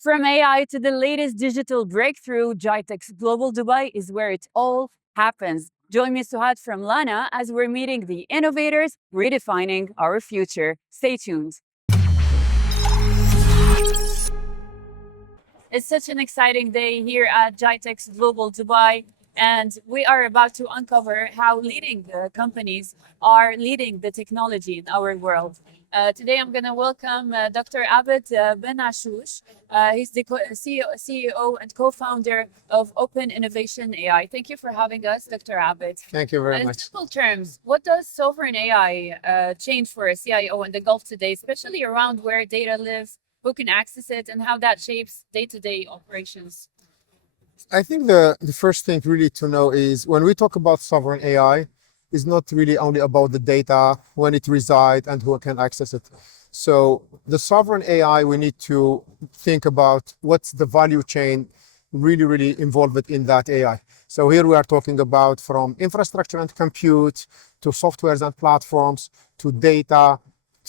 From AI to the latest digital breakthrough, GITEX Global Dubai is where it all happens. Join me, Suhad from Laana, as we're meeting the innovators redefining our future. Stay tuned. It's such an exciting day here at GITEX Global Dubai, and we are about to uncover how leading companies are leading the technology in our world. Today, I'm going to welcome Dr. Abed Benaichouche. He's the CEO and co-founder of Open Innovation AI. Thank you for having us, Dr. Abed. Thank you very In much. simple terms, what does sovereign AI change for a CIO in the Gulf today, especially around where data lives, who can access it, and how that shapes day-to-day operations? I think the first thing really to know is when we talk about sovereign AI, is not really only about the data, when it resides and who can access it. So the sovereign AI, we need to think about what's the value chain really involved in that AI. So here we are talking about from infrastructure and compute to softwares and platforms to data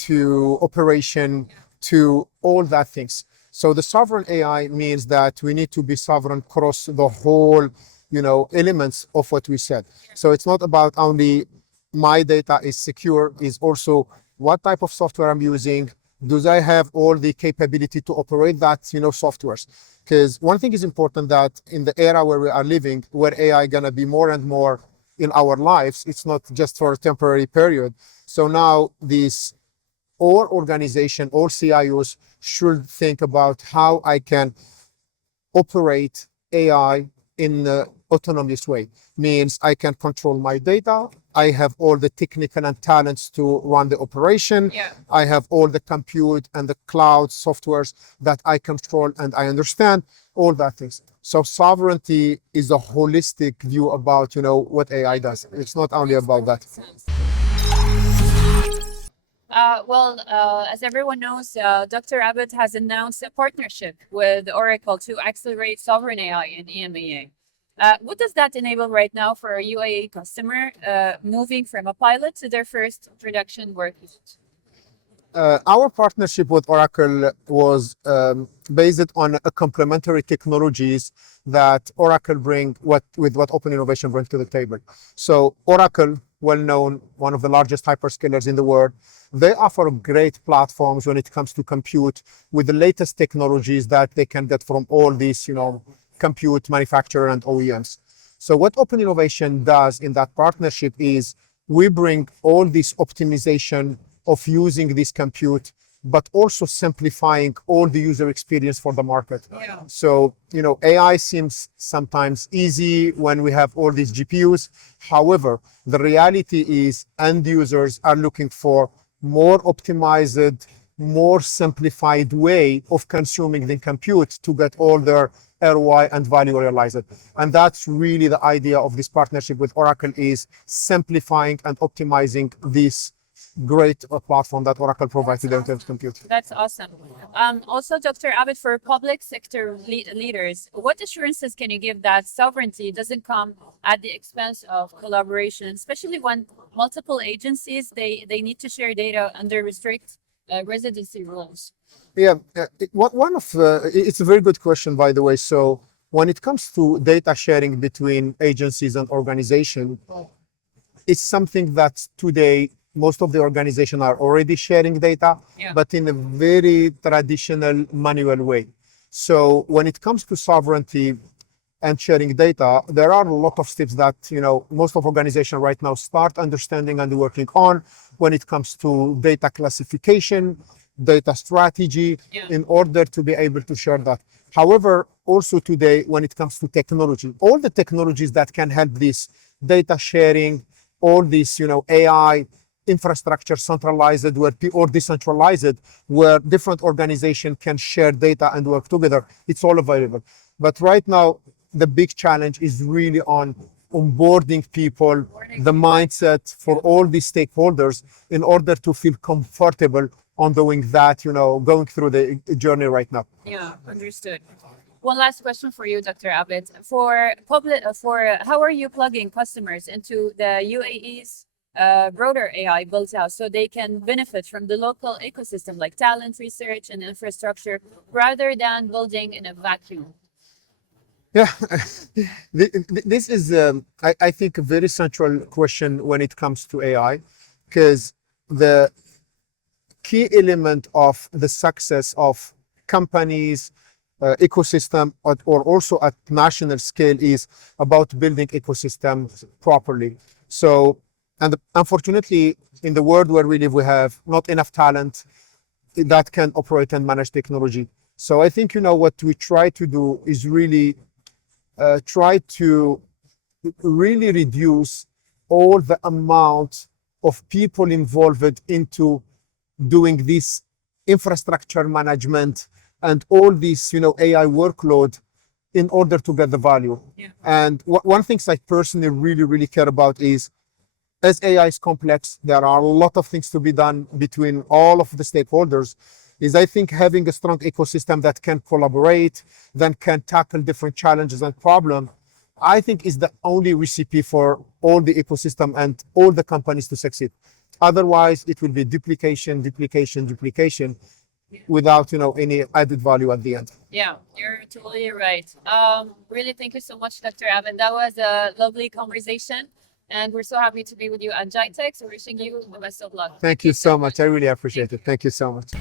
to operation to all that things. So the sovereign AI means that we need to be sovereign across the whole, elements of what we said. So it's not about only my data is secure, is also what type of software I'm using. Do I have all the capability to operate that, softwares? Because one thing is important that in the era where we are living, where AI gonna be more and more in our lives, it's not just for a temporary period. So now all organization, all CIOs should think about how I can operate AI in an autonomous way. Means I can control my data. I have all the technical and talents to run the operation. Yeah. I have all the compute and the cloud softwares that I control and I understand all that things. So sovereignty is a holistic view about, what AI does. It's not only about that. As everyone knows, Dr. Abed has announced a partnership with Oracle to accelerate sovereign AI in EMEA. What does that enable right now for a UAE customer moving from a pilot to their first production workload? Our partnership with Oracle was based on a complementary technologies that Oracle bring with what Open Innovation brings to the table. So Oracle, well known, one of the largest hyperscalers in the world, they offer great platforms when it comes to compute with the latest technologies that they can get from all these, compute manufacturer and OEMs. So what Open Innovation does in that partnership is we bring all this optimization of using this compute, but also simplifying all the user experience for the market. Yeah. So, AI seems sometimes easy when we have all these GPUs. However, the reality is end users are looking for more optimized, more simplified way of consuming the compute to get all their ROI and value realized. And that's really the idea of this partnership with Oracle is simplifying and optimizing this great platform that Oracle provides to them in terms of compute. That's awesome. Also, Dr. Abed, for public sector leaders, what assurances can you give that sovereignty doesn't come at the expense of collaboration, especially when multiple agencies, they need to share data under strict residency rules? Yeah, it's a very good question, by the way. So when it comes to data sharing between agencies and organizations, it's something that today most of the organizations are already sharing data, Yeah. but in a very traditional manual way. So when it comes to sovereignty and sharing data, there are a lot of steps that most of organizations right now start understanding and working on when it comes to data classification, data strategy, Yeah. in order to be able to share that. However, also today, when it comes to technology, all the technologies that can help this data sharing, all this AI infrastructure centralized or decentralized, where different organizations can share data and work together, it's all available. But right now, the big challenge is really on onboarding people, the mindset for all these stakeholders in order to feel comfortable on doing that, going through the journey right now. Yeah, understood. One last question for you, Dr. Abed. For how are you plugging customers into the UAE's broader AI built out so they can benefit from the local ecosystem like talent, research, and infrastructure rather than building in a vacuum. Yeah, this is, I think, a very central question when it comes to AI, because the key element of the success of companies, ecosystem, or also at national scale is about building ecosystems properly. So, and unfortunately, in the world where we live, we have not enough talent that can operate and manage technology. So I think, what we try to do is really try to really reduce all the amount of people involved into doing this infrastructure management and all this, AI workload in order to get the value. Yeah. And one thing I personally really, really care about is, as AI is complex, there are a lot of things to be done between all of the stakeholders. Is I think having a strong ecosystem that can collaborate, that can tackle different challenges and problems, I think is the only recipe for all the ecosystem and all the companies to succeed. Otherwise, it will be duplication, duplication, duplication, without any added value at the end. Yeah, you're totally right. Really, thank you so much, Dr. Abed. That was a lovely conversation, and we're so happy to be with you at GITEX. We're wishing you the best of luck. Thank you so much. I really appreciate it. Thank you so much.